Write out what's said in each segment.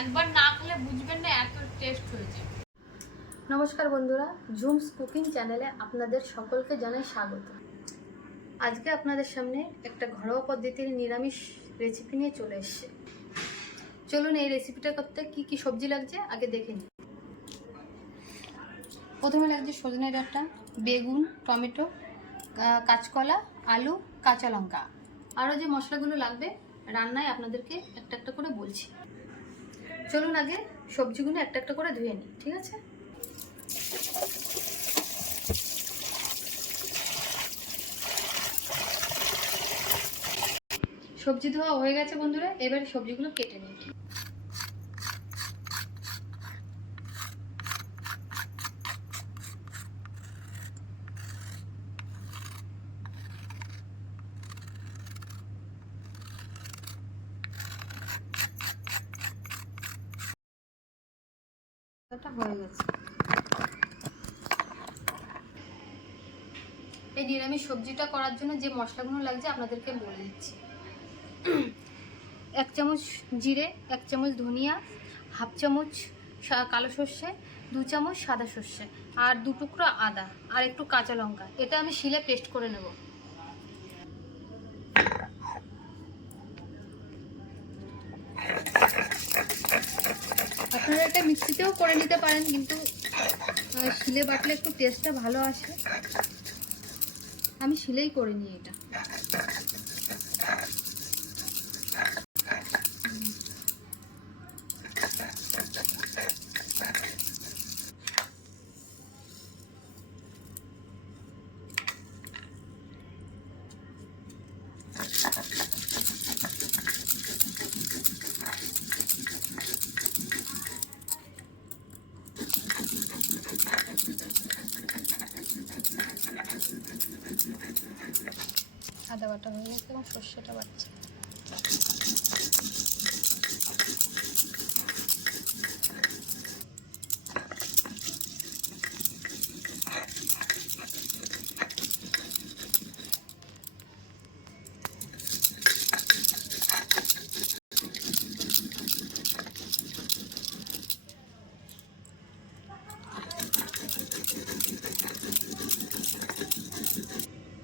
একবার না খেলে বুঝবেন না এত টেস্ট হয়েছে। নমস্কার বন্ধুরা, ঝুমস কুকিং চ্যানেলে আপনাদের সকলকে জানাই স্বাগত। আজকে আপনাদের সামনে একটা ঘরোয়া পদ্ধতির নিরামিষ রেসিপি নিয়ে চলে এসেছে। চলুন এই রেসিপিটা করতে কি কি সবজি লাগছে আগে দেখে নিই। প্রথমে লাগছে সজনে ডাঁটা, বেগুন, টমেটো, কাঁচকলা, আলু, কাঁচা লঙ্কা। আরও যে মশলাগুলো লাগবে রান্নায় আপনাদেরকে একটা একটা করে বলছি। চলুন আগে সবজিগুলো একটা একটা করে ধুয়ে নিই, ঠিক আছে? সবজি ধোয়া হয়ে গেছে বন্ধুরা, এবার সবজিগুলো কেটে নিই। হয়ে গেছে। এই নিরামিষ সবজিটা করার জন্য যে মশলাগুলো লাগছে আপনাদেরকে বলে দিচ্ছি। 1 চামচ জিরে, 1 চামচ ধনিয়া, হাফ চামচ কালো সর্ষে, 2 চামচ সাদা সর্ষে, আর 2 টুকরো আদা, আর একটু কাঁচা লঙ্কা। এটা আমি শিলে পেস্ট করে নেব। আপনারা এটা মিক্সিতেও করে নিতে পারেন, কিন্তু শিলে বাটলে একটু টেস্টটা ভালো আসে। আমি শিলেই করে নিই এটা। আদা বাটা হয়ে গেছে এবং সর্ষেটা বাটছে।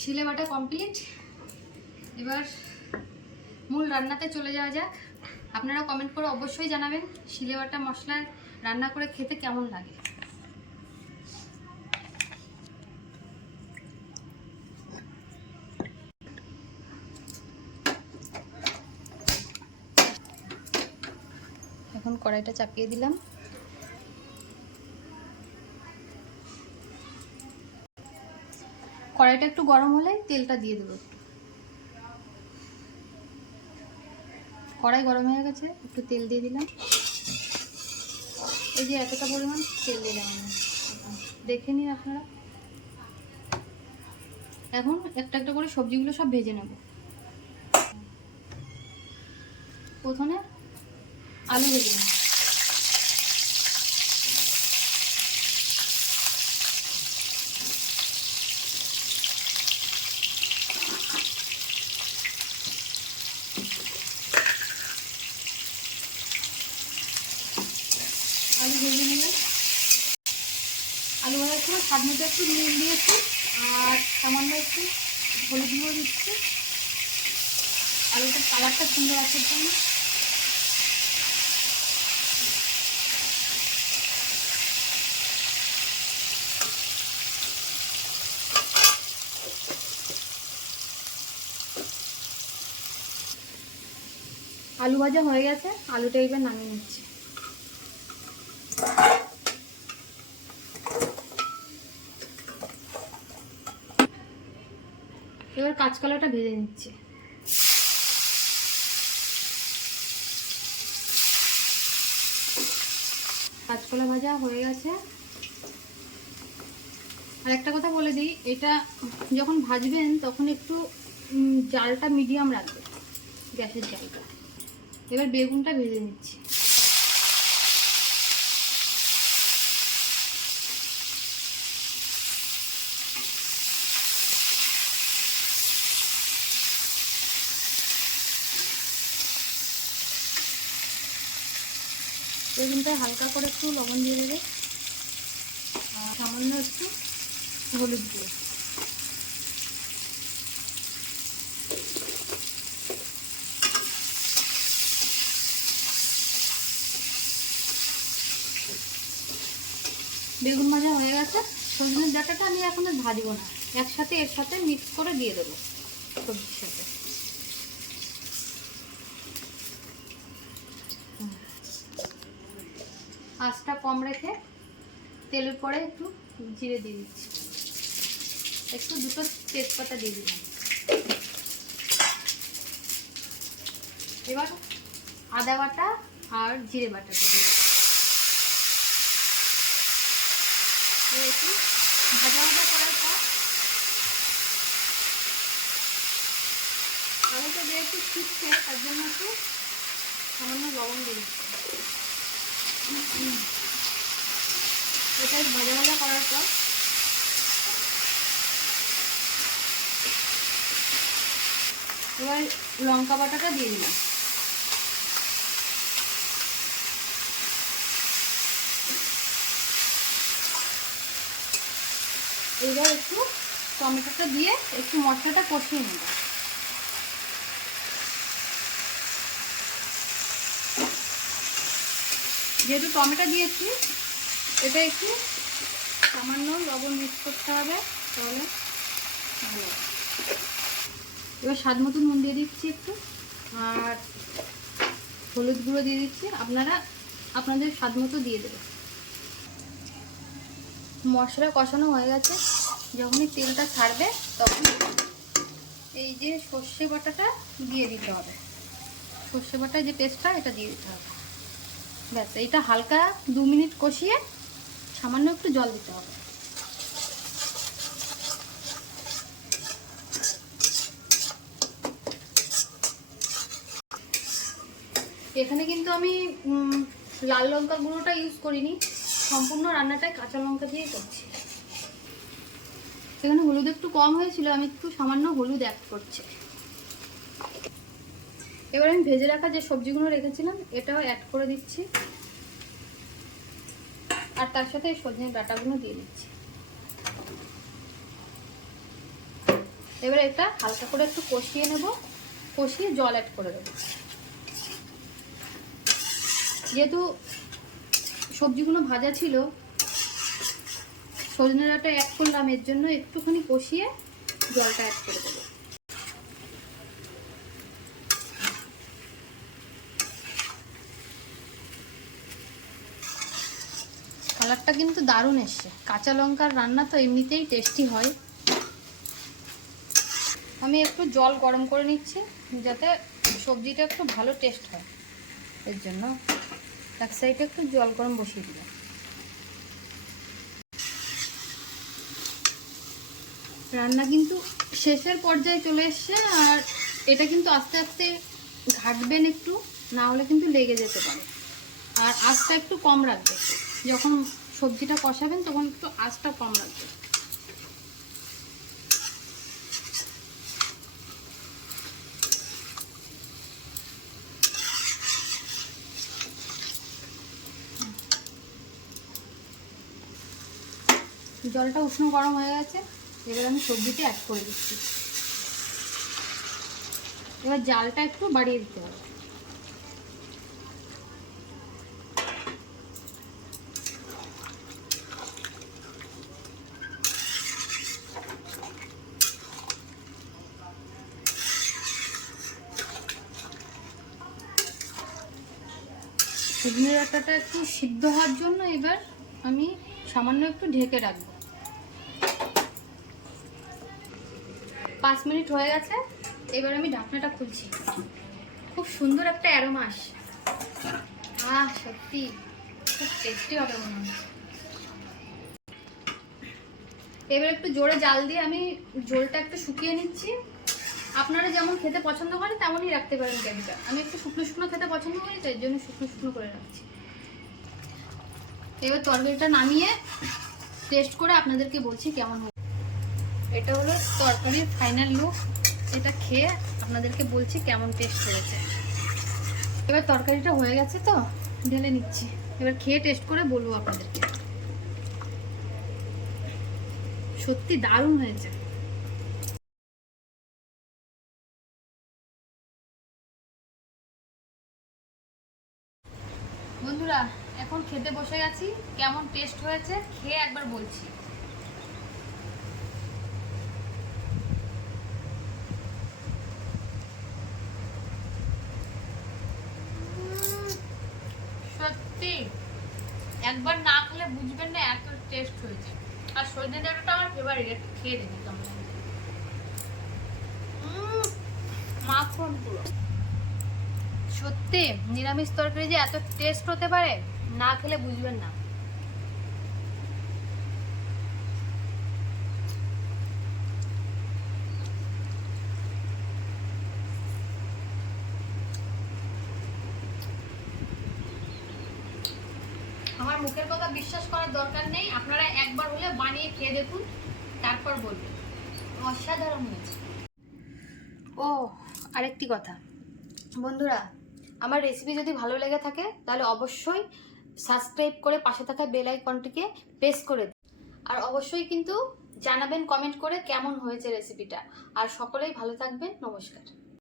শিলে বাটা কমপ্লিট। এবার মূল রান্নাতে চলে যাওয়া যাক। আপনারা কমেন্ট করে অবশ্যই জানাবেন শিলে বাটা মশলা রান্না করে খেতে কেমন লাগে। এখন কড়াইটা চাপিয়ে দিলাম। কড়াইটা একটু গরম হলে তেলটা দিয়ে দেবো। কড়াই গরম হয়ে গেছে, একটু তেল দিয়ে দিলাম। এই যে এতটা পরিমাণ তেল দিলাম আমি, দেখে নিন আপনারা। এখন একটা একটা করে সবজিগুলো সব ভেজে নেব। প্রথমে আলু ভেজে নেব। আলু ভেজে নিলাম। আলু ভাজার সময় স্বাদ মতো একটু নুন দিয়েছি, আর সামান্য একটু হলুদ গুঁড়ো দিচ্ছি আলুটার কালারটা সুন্দর আসার জন্য। আলু ভাজা হয়ে গেছে, আলুটা এবার নামিয়ে নিচ্ছি। এবার কাঁচকলাটা ভেজে নিচ্ছি। কাঁচকলা ভাজা হয়ে গেছে। আর একটা কথা বলে দিই, এটা যখন ভাজবেন তখন একটু জালটা মিডিয়াম রাখবে, গ্যাসের জালটা। এবার বেগুনটা ভেজে নিচ্ছি। বেগুনটায় হালকা করে একটু লবণ দিয়ে দেবে আর সামান্য একটু হলুদ দিয়ে। বেগুন ভাজা হয়ে গেছে। সজনের ডাঁটাটা আমি এখন আর ভাজবো না, একসাথে এর সাথে মিক্স করে দিয়ে দেবো সবজির সাথে। আঁচটা কম রেখে তেলের পরে একটু জিরে দিয়ে দিচ্ছি, একটু দুটো তেজপাতা দিয়ে দিলাম। এবার আদা বাটা আর জিরে বাটা দিয়ে দিলাম। একটু ভাজা ভাজা করার পর আলুটা যেহেতু শিখছে তার জন্য একটু সামান্য লবণ দিয়ে দিচ্ছি। এটা ভাজা ভাজা করার পর এবার লঙ্কা বাটাটা দিয়ে দিলাম। এবার একটু টমেটোটা দিয়ে একটু মশলাটা কষিয়ে নেব। যেহেতু টমেটো দিয়েছি এটা একটু সামান্য লবণ মিক্স করতে হবে, তাহলে ভালো। এবার স্বাদ মতো নুন দিয়ে দিচ্ছি একটু, আর হলুদ গুঁড়ো দিয়ে দিচ্ছি। আপনারা আপনাদের স্বাদ মতো দিয়ে দেবেন। মশলা কষানো হয়ে গেছে, যখনই তেলটা ছাড়বে তখন এই যে সর্ষে বাটাটা দিয়ে দিতে হবে। সর্ষে বাটার যে পেস্টটা এটা দিয়ে দিতে হবে। ব্যাস, এইটা হালকা 2 মিনিট কষিয়ে সামান্য একটু জল দিতে হবে। এখানে কিন্তু আমি লাল লঙ্কা গুঁড়োটা ইউজ করিনি, সম্পূর্ণ রান্নাটাই কাঁচা লঙ্কা দিয়ে করছি। এখানে হলুদ একটু কম হয়েছিল, আমি একটু সামান্য হলুদ অ্যাড করছি। এবার আমি ভেজে রাখা যে সবজিগুলো রেখেছিলাম এটাও অ্যাড করে দিচ্ছি, আর তার সাথে সজনের ডাঁটাগুলো দিয়ে দিচ্ছি। এবার এটা হালকা করে একটু কষিয়ে নেব, কষিয়ে জল অ্যাড করে দেবো। যেহেতু সবজিগুলো ভাজা ছিল, সজনে ডাঁটা অ্যাড করলাম, এর জন্য একটুখানি কষিয়ে জলটা অ্যাড করে দেবো। কালারটা কিন্তু দারুণ এসছে। কাঁচা লঙ্কার রান্না তো এমনিতেই টেস্টি হয়। আমি একটু জল গরম করে নিচ্ছি যাতে সবজিটা একটু ভালো টেস্ট হয়, এর জন্য এক সাইডে একটু জল গরম বসিয়ে দিলাম। রান্না কিন্তু শেষের পর্যায়ে চলে এসছে, আর এটা কিন্তু আস্তে আস্তে ঘাটবেন একটু, না হলে কিন্তু লেগে যেতে পারে। আর আঁচটা একটু কম রাখবে, যখন সবজিটা কষাবেন তখন একটু আঁচটা কম রাখবে। জলটা উষ্ণ গরম হয়ে গেছে, এবার আমি সবজিটা অ্যাড করে দিচ্ছি। এবার জালটা একটু বাড়িয়ে দিতে হবে। সজনে ডাঁটাটা একটু সিদ্ধ হওয়ার জন্য এবার আমি সামান্য একটু ঢেকে রাখবো। 5 মিনিট হয়ে গেছে, এবার আমি ঢাকনাটা খুলছি। খুব সুন্দর একটা অ্যারোমা আসছে। সত্যি খুব টেস্টি হবে মনে হয়। এবার একটু জোরে জাল দিয়ে আমি ঝোলটা একটু শুকিয়ে নিচ্ছি। আপনারা যেমন খেতে পছন্দ করেন তেমনই রাখতে পারেন গ্রেভিটা। আমি একটু শুকনো শুকনো খেতে পছন্দ করি, তো এর জন্য শুকনো শুকনো করে রাখছি। এবার তরকারিটা নামিয়ে টেস্ট করে আপনাদেরকে বলছি কেমন হবে। এটা হলো তরকারির ফাইনাল লুক। এটা খেয়ে আপনাদেরকে বলছি কেমন টেস্ট হয়েছে। এবার তরকারিটা হয়ে গেছে, তো ঢেলে নিচ্ছি। এবার খেয়ে টেস্ট করে বলবো আপনাদেরকে। সত্যি দারুণ হয়েছে। বন্ধুরা এখন খেতে বসে গেছি, কেমন টেস্ট হয়েছে খেয়ে একবার বলছি। সত্যি একবার না খেলে বুঝবেন না এত টেস্ট হয়েছে। আর সজনে ডাঁটাটা আমার ফেভারিট, খেয়ে দেখি কেমন লাগে। মাখন পুরো। সত্যি নিরামিষ তরকারি যে এত টেস্ট হতে পারে না খেলে বুঝবেন না। আমার মুখের কথা বিশ্বাস করার দরকার নেই, আপনারা একবার হলে বানিয়ে খেয়ে দেখুন, তারপর বলবেন। অসাধারণ হয়েছে। ও আরেকটি কথা বন্ধুরা, আমার রেসিপি যদি ভালো লেগে থাকে তাহলে অবশ্যই সাবস্ক্রাইব করে পাশে থাকা বেল আইকনটিকে প্রেস করে দিন। আর অবশ্যই কিন্তু জানাবেন কমেন্ট করে কেমন হয়েছে রেসিপিটা। আর সকলেই ভালো থাকবেন। নমস্কার।